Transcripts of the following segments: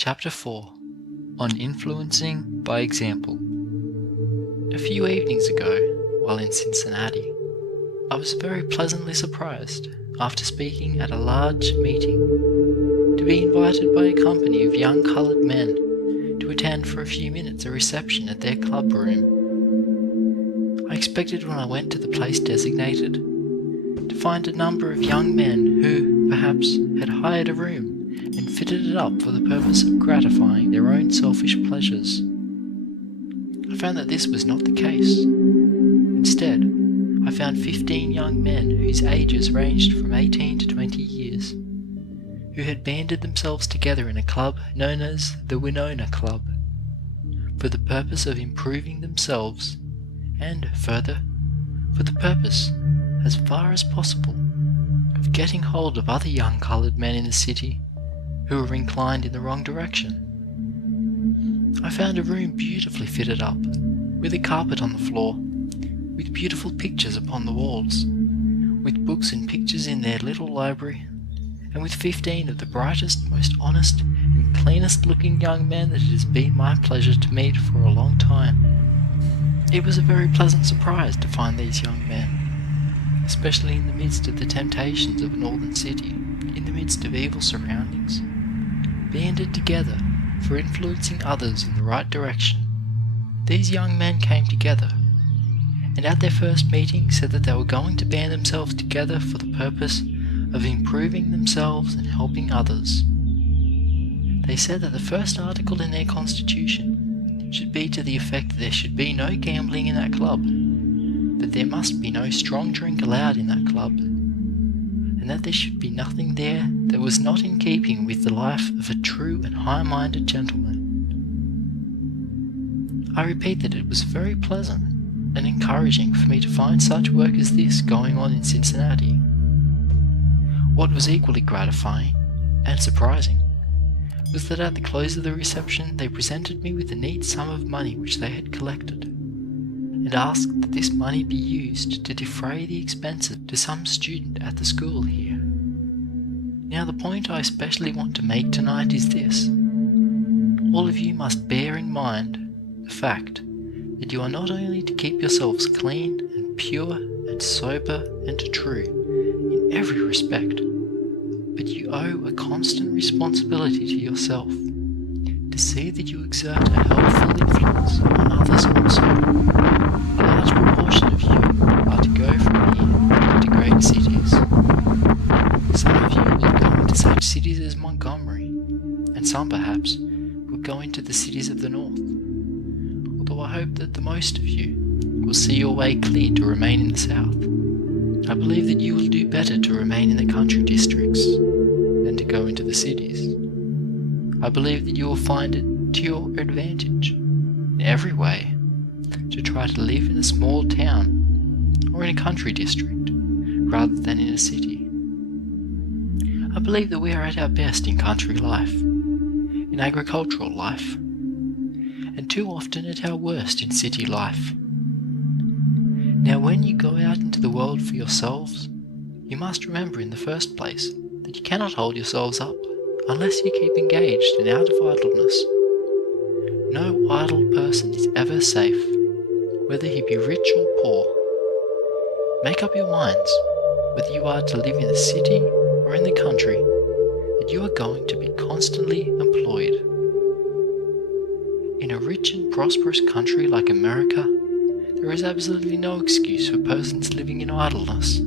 Chapter 4 on Influencing by Example. A few evenings ago, while in Cincinnati, I was very pleasantly surprised, after speaking at a large meeting, to be invited by a company of young coloured men to attend for a few minutes a reception at their club room. I expected when I went to the place designated to find a number of young men who, perhaps, had hired a room and fitted it up for the purpose of gratifying their own selfish pleasures. I found that this was not the case. Instead, I found 15 young men whose ages ranged from 18 to 20 years, who had banded themselves together in a club known as the Winona Club, for the purpose of improving themselves and, further, for the purpose, as far as possible, of getting hold of other young coloured men in the city who were inclined in the wrong direction. I found a room beautifully fitted up, with a carpet on the floor, with beautiful pictures upon the walls, with books and pictures in their little library, and with 15 of the brightest, most honest, and cleanest looking young men that it has been my pleasure to meet for a long time. It was a very pleasant surprise to find these young men, especially in the midst of the temptations of a northern city, in the midst of evil surroundings, banded together for influencing others in the right direction. These young men came together, and at their first meeting said that they were going to band themselves together for the purpose of improving themselves and helping others. They said that the first article in their constitution should be to the effect that there should be no gambling in that club, that there must be no strong drink allowed in that club, and that there should be nothing there that was not in keeping with the life of a true and high-minded gentleman. I repeat that it was very pleasant and encouraging for me to find such work as this going on in Cincinnati. What was equally gratifying and surprising was that at the close of the reception they presented me with a neat sum of money which they had collected, and asked that this money be used to defray the expenses to some student at the school here. Now the point I especially want to make tonight is this. All of you must bear in mind the fact that you are not only to keep yourselves clean and pure and sober and true in every respect, but you owe a constant responsibility to yourself to see that you exert a helpful influence on others also. A large proportion of you are to go from here to great cities. Some of you will go into such cities as Montgomery, and some perhaps will go into the cities of the north, although I hope that the most of you will see your way clear to remain in the south. I believe that you will do better to remain in the country districts than to go into the cities. I believe that you will find it to your advantage in every way to try to live in a small town or in a country district rather than in a city. I believe that we are at our best in country life, in agricultural life, and too often at our worst in city life. Now when you go out into the world for yourselves, you must remember in the first place that you cannot hold yourselves up unless you keep engaged and out of idleness. No idle person is ever safe, whether he be rich or poor. Make up your minds, whether you are to live in the city or in the country, that you are going to be constantly employed. In a rich and prosperous country like America, there is absolutely no excuse for persons living in idleness.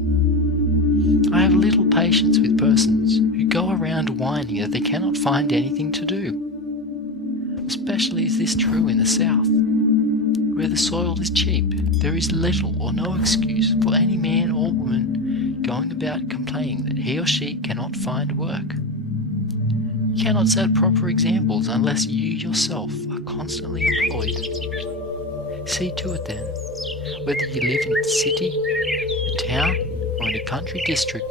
I have little patience with persons who go around whining that they cannot find anything to do. Especially is this true in the South, where the soil is cheap. There is little or no excuse for any man or woman going about complaining that he or she cannot find work. You cannot set proper examples unless you yourself are constantly employed. See to it then, whether you live in a city, a town, or in a country district,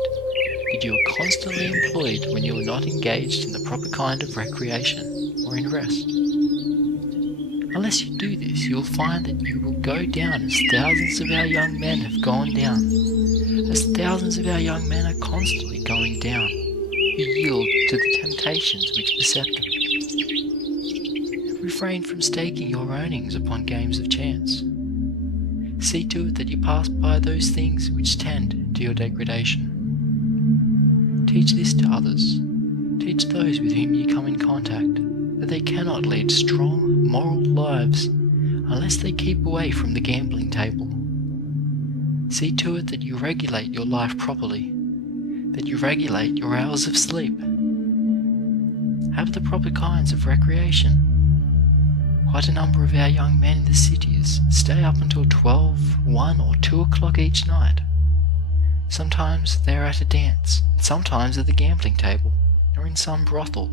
that you are constantly employed when you are not engaged in the proper kind of recreation or in rest. Unless you do this, you will find that you will go down as thousands of our young men have gone down, as thousands of our young men are constantly going down, who yield to the temptations which beset them. Refrain from staking your earnings upon games of chance. See to it that you pass by those things which tend to your degradation. Teach this to others. Teach those with whom you come in contact that they cannot lead strong, moral lives unless they keep away from the gambling table. See to it that you regulate your life properly, that you regulate your hours of sleep. Have the proper kinds of recreation. Quite a number of our young men in the cities stay up until 12, 1 or 2 o'clock each night. Sometimes they are at a dance, and sometimes at the gambling table, or in some brothel,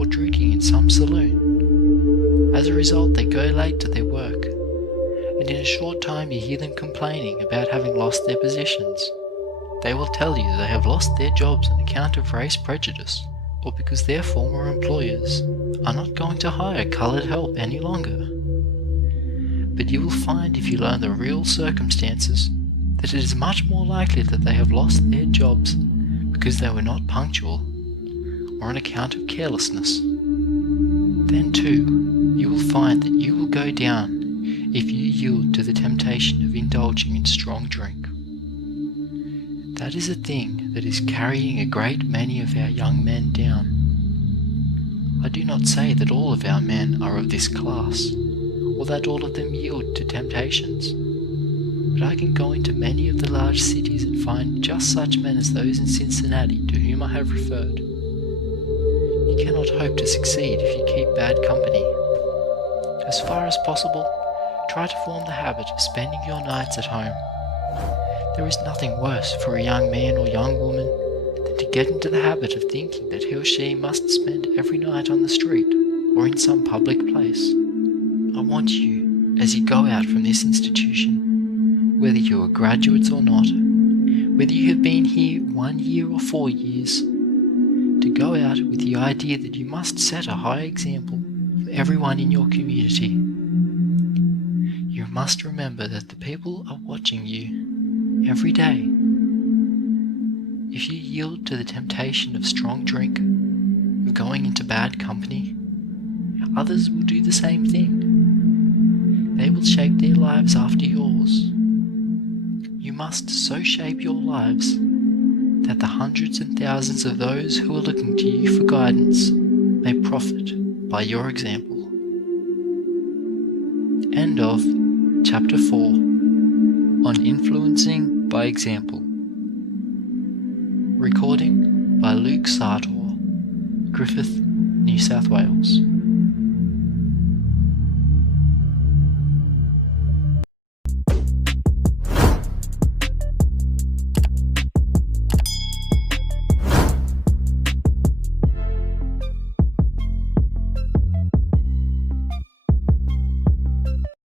or drinking in some saloon. As a result, they go late to their work, and in a short time you hear them complaining about having lost their positions. They will tell you they have lost their jobs on account of race prejudice, or because their former employers are not going to hire coloured help any longer. But you will find, if you learn the real circumstances, that it is much more likely that they have lost their jobs because they were not punctual, or on account of carelessness. Then too, you will find that you will go down if you yield to the temptation of indulging in strong drink. That is a thing that is carrying a great many of our young men down. I do not say that all of our men are of this class, or that all of them yield to temptations, but I can go into many of the large cities and find just such men as those in Cincinnati to whom I have referred. You cannot hope to succeed if you keep bad company. As far as possible, try to form the habit of spending your nights at home. There is nothing worse for a young man or young woman than to get into the habit of thinking that he or she must spend every night on the street or in some public place. I want you, as you go out from this institution, whether you are graduates or not, whether you have been here 1 year or 4 years, to go out with the idea that you must set a high example for everyone in your community. You must remember that the people are watching you every day. If you yield to the temptation of strong drink, of going into bad company, others will do the same thing. They will shape their lives after yours. You must so shape your lives that the hundreds and thousands of those who are looking to you for guidance may profit by your example. End of Chapter 4 on Influencing by Example. Recording by Luke Sartor, Griffith, New South Wales.